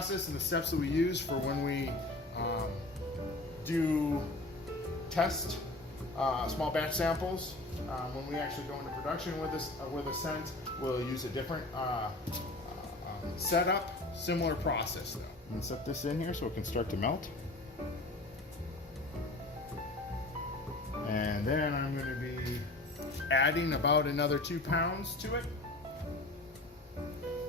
process and the steps that we use for when we do test small batch samples. When we actually go into production with a scent, we'll use a different setup, similar process though. I'm gonna set this in here so it can start to melt. And then I'm gonna be adding about another 2 pounds to it.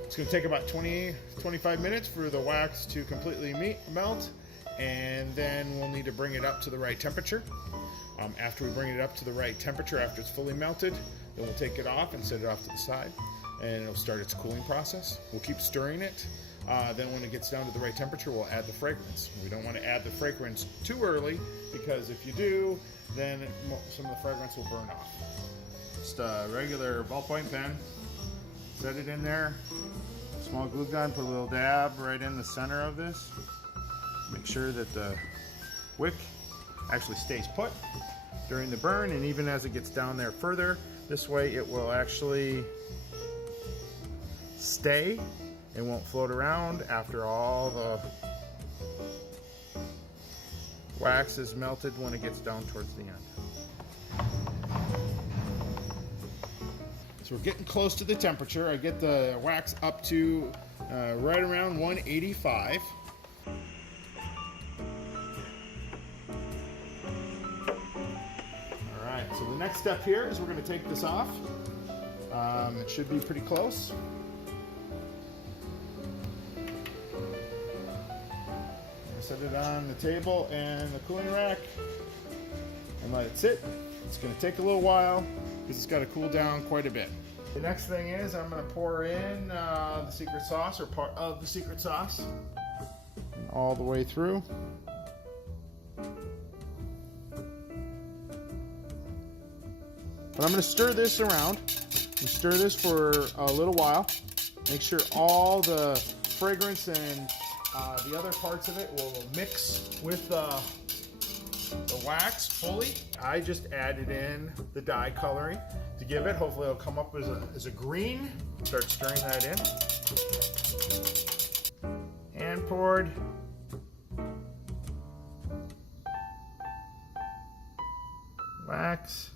It's gonna take about 20-25 minutes for the wax to completely melt, and then we'll need to bring it up to the right temperature. After we bring it up to the right temperature, after it's fully melted, then we'll take it off and set it off to the side, and it'll start its cooling process. We'll keep stirring it. Then when it gets down to the right temperature, we'll add the fragrance. We don't want to add the fragrance too early, because if you do, then some of the fragrance will burn off. Just a regular ballpoint pen. Set it in there. Small glue gun, put a little dab right in the center of this. Make sure that the wick actually stays put during the burn, and even as it gets down there further, this way it will actually stay. It won't float around after all the wax is melted when it gets down towards the end. So we're getting close to the temperature. I get the wax up to right around 185. All right, so the next step here is we're going to take this off. It should be pretty close. Set it on the table and the cooling rack and let it sit. It's going to take a little while because it's got to cool down quite a bit. The next thing is I'm going to pour in the secret sauce, or part of the secret sauce, all the way through. But I'm going to stir this around. You stir this for a little while. Make sure all the fragrance and the other parts of it will mix with the wax fully. I just added in the dye coloring to give it. Hopefully it'll come up as a green. Start stirring that in. And poured. Wax.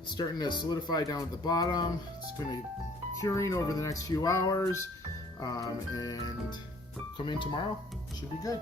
It's starting to solidify down at the bottom. It's going to be curing over the next few hours, and come in tomorrow. Should be good.